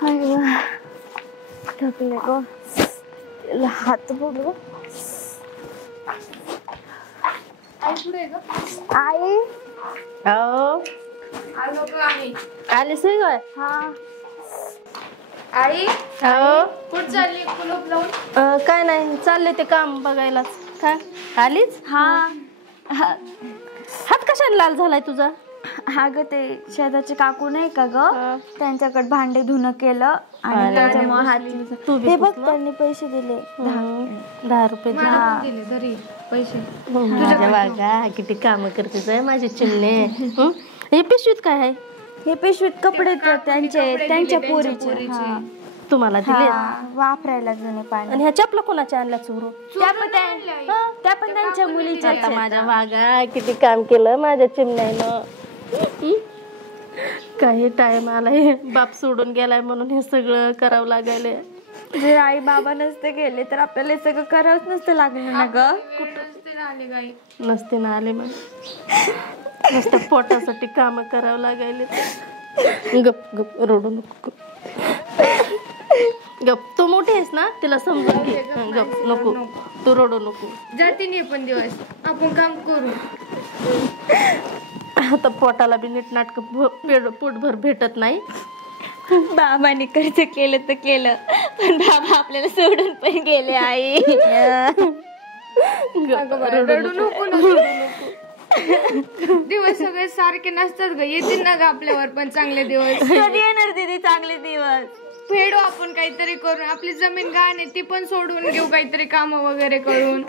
काय थकले ग, हात बघ. आई आलो ग आम्ही. आलीस होय? हा आई कुठं चालली कुलूप लावून? काय नाही, चालले ते काम बघायला. काय आलीच? हा. हात कशाने लाल झालाय तुझा? हा ग, ते शेजारचे काकू नाही का ग, त्यांच्याकडे भांडे धुणं केलं आणि त्याच्यामुळे हात. हे बघ, त्यांनी पैसे दिले 10 रुपये दिले तरी पैसे. माझ्या बागा किती काम करतेच माझे चिमणे. हे पिशवीत काय आहे? हे पिशवीत कपडे त्यांच्या पोरीचे. तुम्हाला दिले वापरायला जुने पाणी. आणि ह्या चपला कोणाच्या आणल्या चोरून? त्या पण त्यांच्या मुलीच्या. माझ्या बागा किती काम केलं माझ्या चिमण्यानं. काही टाइम आलाय, बाप सोडून गेलाय म्हणून हे सगळं करावं लागायलंय. जर आई बाबा नसते गेले तर आपल्याला हे सगळं करावंच नसतं लागलं ना ग. नसते ना आले मग नुसतं पोटासाठी काम करावं लागायले. गप गप रडू नको. गप, तू मोठी आहेस ना, तिला समजून घे. गप नको, तू रडू नको. जाते नाही पण दिवस आपण काम करू. आता पोटाला बी नीट नाटक पोटभर भेटत नाही. बाबांनी खर्च केलं तर केलं, पण बाबा आपल्याला सोडून पण गेले. आई रडू नको. दिवस सगळे सारखे नसतात ग, येतील ना ग आपल्यावर पण चांगले दिवस. कधी येणार दीदी चांगले दिवस? फेडू आपण काहीतरी करून. आपली जमीन गहाण आहे ती पण सोडून घेऊ, काहीतरी काम वगैरे करून.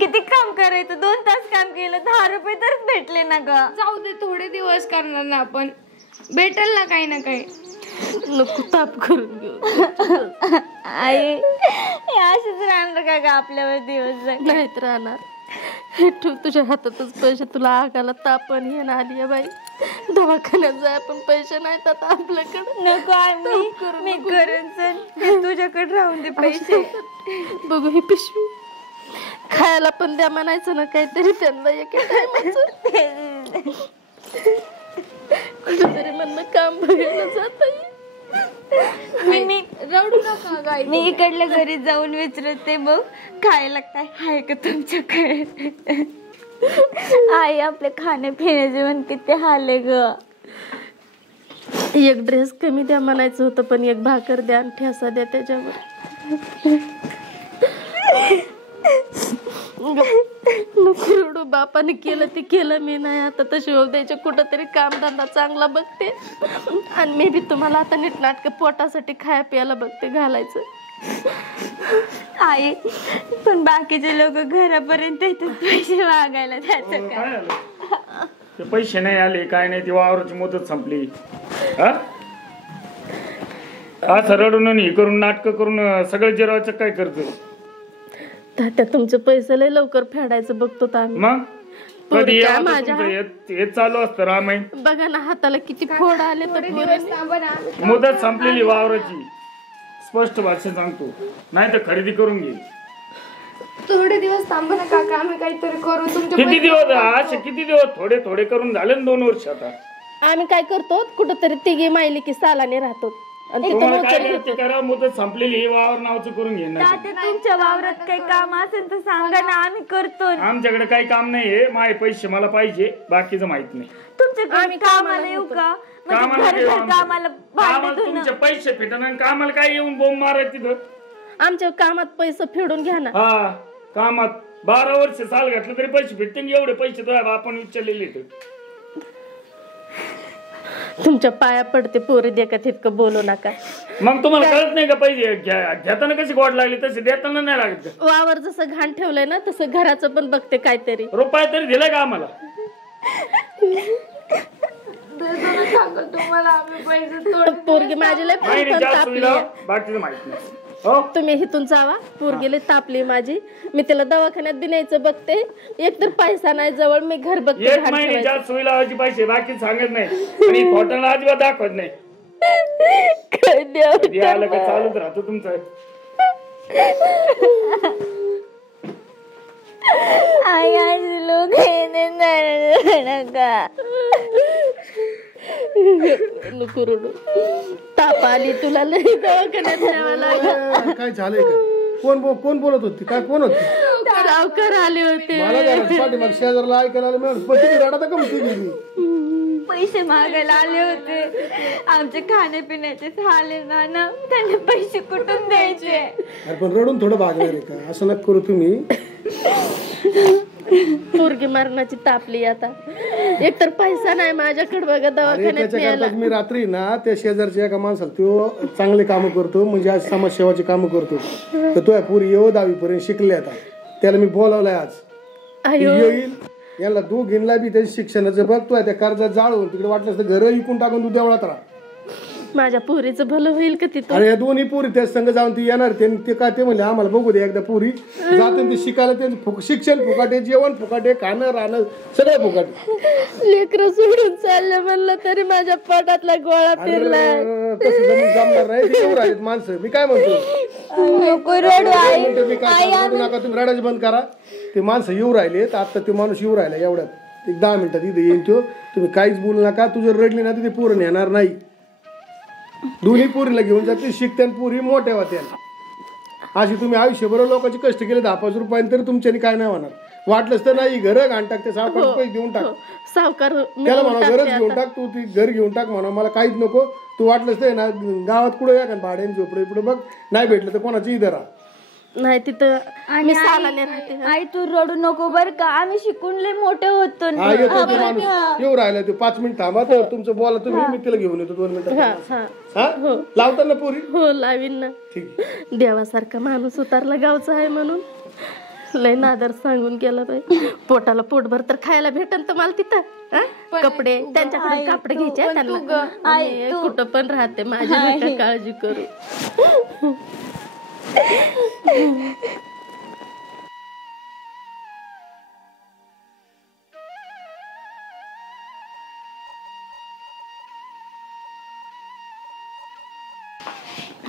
किती काम करायचं, 2 तास काम केलं, 10 रुपये तर भेटले ना ग. जाऊ दे, थोडे दिवस करणार ना आपण, भेटेल ना काही ना काही. नको ताप करून घेऊ. आई असेच राहणार का ग आपल्यावर दिवस? नाहीत राहणार. हे ठेव तुझ्या हातातच पैसे. तुला आगाला ताप पण हे ना आली बाई, दवाखान्यात जाय पण पैसे नाहीत आता आपल्याकडे. नको आई, मी करून तुझ्याकडे राहून दे पैसे. बघू ही पिशवी, खायला पण द्या म्हणायचं ना काहीतरी त्यांना. कुठेतरी म्हणणं काम बघायला जात. मी रडू नका गाई. मी इकडल्या घरी जाऊन विचारते मग खायला काय आहे का तुमच्याकडे. आई आपले खाण्यापिण्याचे पण किती हाल आहे ग. एक ड्रेस कमी द्या म्हणायचं होतं, पण एक भाकर द्या आणि ठेसा द्या त्याच्यावर. नको रडू, बापाने केलं ते केलं, मी नाही आता तशी होऊ द्यायचे. कुठंतरी कामधंदा चांगला बघते आणि मी बी तुम्हाला आता नीट नाटक पोटासाठी खाया प्यायला बघते घालायचं. आई पण बाकीचे लोक घरापर्यंत येतात पैसे मागायला. त्याचं काय? पैसे नाही आले काय नाही, ती वावराची मुदत संपली. असं रडून हे करून नाटक करून सगळं जिरवायचं काय करतो? तात्या तुमचे पैसे लय लवकर फेडायचं बघतो आम्ही. मग कधी हे चालू असतं रामायण. बघा ना हाताला किती फोड आले. तर मुदत संपलेली वावराची, स्पष्ट भाषेत सांगतो, नाही तर खरेदी करून घे. थोडे दिवस थांबा ना काका, आम्ही काहीतरी करू. किती दिवस असे किती दिवस थोडे थोडे करून झाले 2 वर्ष. आता आम्ही काय करतो, कुठंतरी तिघी मायली की सालाने राहतो. करा, मुदत संपलेली वावर नावचं करून घेणार. तुमच्या वावरात काही काम असेल तर सांगा ना, आम्ही करतो. आमच्याकडे काही काम नाहीये, माझे पैसे मला पाहिजे, बाकीचं माहित नाही. तुमच्याकडे कामाला येऊ का? कामाला तुमचे पैसे फिटन आणि कामाला काय येऊन बोंब मारायचं तिथं? आमच्या कामात पैसे फेडून घ्या ना. हा, कामात 12 वर्ष साल घातलं तरी पैसे भेटतील. एवढे पैसे तो आपण विचारलेले. तुमच्या पाया पडते, पोरी देखत इतकं बोलू नका. मग तुम्हाला कळत नाही का? पैसे घेताना कशी गोड लागली तसे देताना नाही लागत. वावर जसं घाण ठेवलंय ना तसं घराचं पण बघते काहीतरी. रुपया तरी दिलाय का आम्हाला? तुम्हाला आम्ही पैसे पोरगी माझी लय बाकीचं माहित नाही. तुम्ही इथून जावा, पोरगी लय तापली माझी. मी तिला दवाखान्यात बी न्यायचं बघते. एक तर पैसा नाही जवळ, मी घर बघते. 1 महिन्याच्या सुई लावायचे पैसे, बाकी सांगत नाही आणि खोटाला अजिबात दाखवत नाही. आलं का चालूच राहतो तुमचं. आई आज लोक नको रडू. ताप आली तुला लई दवाखान्यात न्यावं लागलं. काय झालंय का? कोण बोलत होती? काय कोण होती? सावकार आले होते. मला घराच्या पाठीमागे शेजारला ऐकायला आलं मिळालं पण तिथे रडा का म्हणते गेली? पैसे मागायला आले होते. आमचे खाण्यापिण्याचे झाले ना, त्यांना पैसे कुठून द्यायचे? अरे पण रडून थोडं भागणार आहे का? असं नका करू तुम्ही. पोरगी मरणाची तापली आता. एकतर पैसा नाही माझ्याकडे बघा अरे दवाखान्यात त्याच्याकरता न्यायला. मी रात्री ना त्या शेजारच्या एका माणसाला तो चांगले कामं करतो म्हणजे आज समाजसेवाची कामं करतो तर तो पुरी येऊ 10वी पर्यंत शिकले आता. त्याला मी बोलावलाय आज. अयो येईल याला दोघींना बी त्याच्या शिक्षणाचं बघतोय त्या कर्जात जाळून तिकडे वाटलं तर घर इकून टाकून तू देवळात राहा. माझ्या पोरीचं भलं होईल का तिथं? अरे या दोन्ही पोरी त्या संघ जाऊन ती येणार ते काय ते म्हणले आम्हाला बघू दे एकदा पोरी जाते ते शिकायला त्यांचं शिक्षण फुकाटे जेवण फुकाटे खाणं राहणं सगळं फुकाटे. लेकरं सोडून चाललं म्हणलं तरी माझ्या पोटातला गोळा फिरलाय. तसं जमीन जमणार नाही ते येऊ राहिलेत माणसं. मी काय म्हणतो नको रडू आई. मी काय रडू नका तुम्ही रडायचं बंद करा. ते माणसं येऊ राहिलेत आता ते माणूस येऊ राहिला एवढ्यात 10 मिनिटात इथे येईन तो. तुम्ही काहीच बोलू नका. तू जर रडली ना तिथे पोरं येणार नाही. दोन्ही पोरीला घेऊन जाते शिकत्यान पोरी मोठ्या होत्या. अशी तुम्ही आयुष्यभर लोकांचे कष्ट केले 10-5 रुपयांनी तरी तुमच्यानी काय नाही होणार. वाटलंच तर नाही घर घाण टाकते सावकार पैसे देऊन टाक. सावकार त्याला म्हणा घरच घेऊन टाक तू ती घर घेऊन टाक म्हणा मला काहीच नको. तू वाटलंच तर ना गावात कुठं या का भाड्याने झोपडे पुढे बघ नाही भेटलं तर कोणाची इथं राहा. नाही तिथं मी सालाने राहते. आई तू रडू नको बर का. आम्ही शिकून लय मोठे होतो ना. हा येतो ते माणूस येऊ राहिला ते 5 मिनिट थांबा तर तुमचं बोला तुम्ही मी तिला घेऊन येतो 2 मिनिटात. हा लावताना पुरी हो लावीन ना. ठीक देवासारखा माणूस उतारला गावचा आहे म्हणून लय नादर सांगून गेला बाई. पोटाला पोटभर तर खायला भेटन तुम्हाला तिथं. कपडे त्यांच्याकडे कपडे घ्यायचे त्यांना. कुठं पण राहते माझी नका काळजी करू.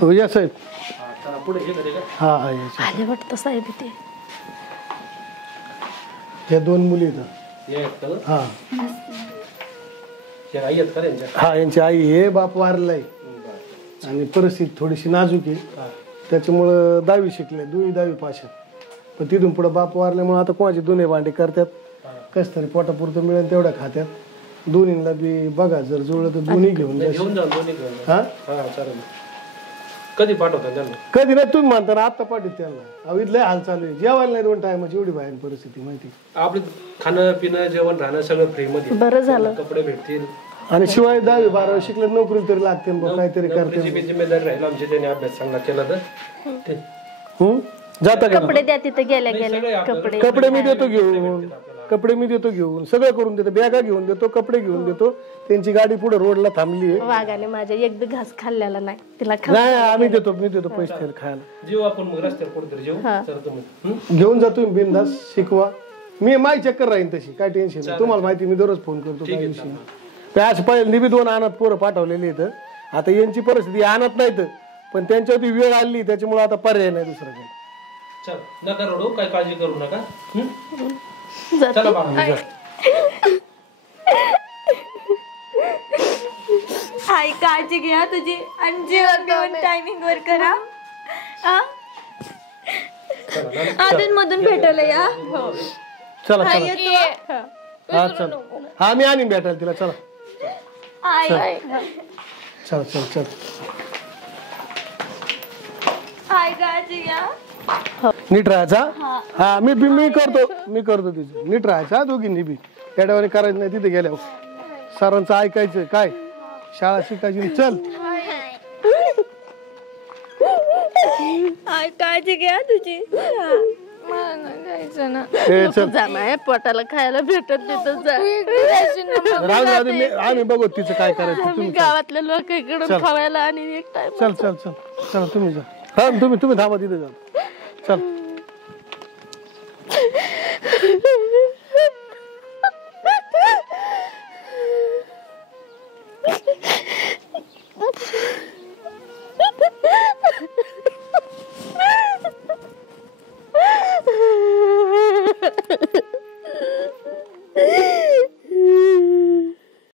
हो या साहेब. हा हा आले वाटतं साहेब ते. या 2 मुली आहेत. हा हा यांची आई आहे बाप वारलाय आणि परिस्थिती थोडीशी नाजूक आहे त्याच्यामुळं 10वी शिकले 10वी पास आहेत. पण तिथून पुढे बाप वारल्यामुळे आता कोणाचे दोन्ही भांडे करतात कस तरी पोटापुरतं मिळेल तेवढ्या खात्यात. दोन्हीला बी बघा जर जुळलं तर दोन्ही घेऊन जा. हा कधी पाठवता त्यांना? कधी नाही तुम्ही म्हणता ना आता पाठवत त्यांना. अहो इथलं हाल चालू आहे जेवायला नाही 2 टायमाची एवढी बाहेर परिस्थिती माहिती. आपलं खाणं पिणं जेवण राहणं सगळं फ्री मध्ये. बरं झालं. कपडे भेटतील आणि शिवाय 10वी 12वी शिकले नोकरी तरी लागते काहीतरी करते. जिम्मेदारी राहील आमची. त्याने अभ्यास चांगला केला तर जाता का कपडे द्या तिथं गेल्या गेल्या. कपडे कपडे मी देतो घेऊन. कपडे मी देतो घेऊन सगळं करून देतो. बॅगा घेऊन देतो कपडे घेऊन देतो. त्यांची गाडी पुढे रोडला थांबली आहे. वाघाने माझ्या एक बी घास खाल्लेला नाही तिला. नाही आम्ही देतो मी देतो पैसे त्याला खायला. जेव आपण मग रस्त्यावर कुठेतरी जेव. घेऊन जातो बिनधास्त शिकवा. मी माई चक्कर राहीन तशी काय टेन्शन नाही. तुम्हाला माहिती मी दररोज फोन करतो काही विषयी. आज पहिल्यांदा बी 2 अनाथ पोरं पाठवलेली इथं. आता यांची परिस्थिती आणत नाहीत पण त्यांच्यावरती वेळ आली त्याच्यामुळे आता पर्याय नाही दुसरं काही. चल नका रडू काय काळजी करू नका. चला बाबा. आई काळजी घ्या तुझी आणि जेवण घेऊन टायमिंग वर करा. अधून मधून भेटायला या. चला चला हा चल हा मी आणीन भेटायला तिला. चला आई चल चल चल. आई काळजी घ्या. नीट राहायचा. हा मी करतो तिचं नीट राहायचा दोघींनी बी. येड्यावानी करायचं नाही तिथे गेल्यावर. सरांचं ऐकायचं काय शाळा शिकायची. चल आई काळजी घ्या तुझी. मला नाही जायचं ना. चल जाणार पोटाला खायला भेटत तिथं जा. आम्ही बघू तिचं काय करायचं. तुम्ही गावातल्या लोक इकडून खावायला आणि एक टाइम. चल चल चल चला तुम्ही जा. हा तुम्ही थांबा तिथे जा. चल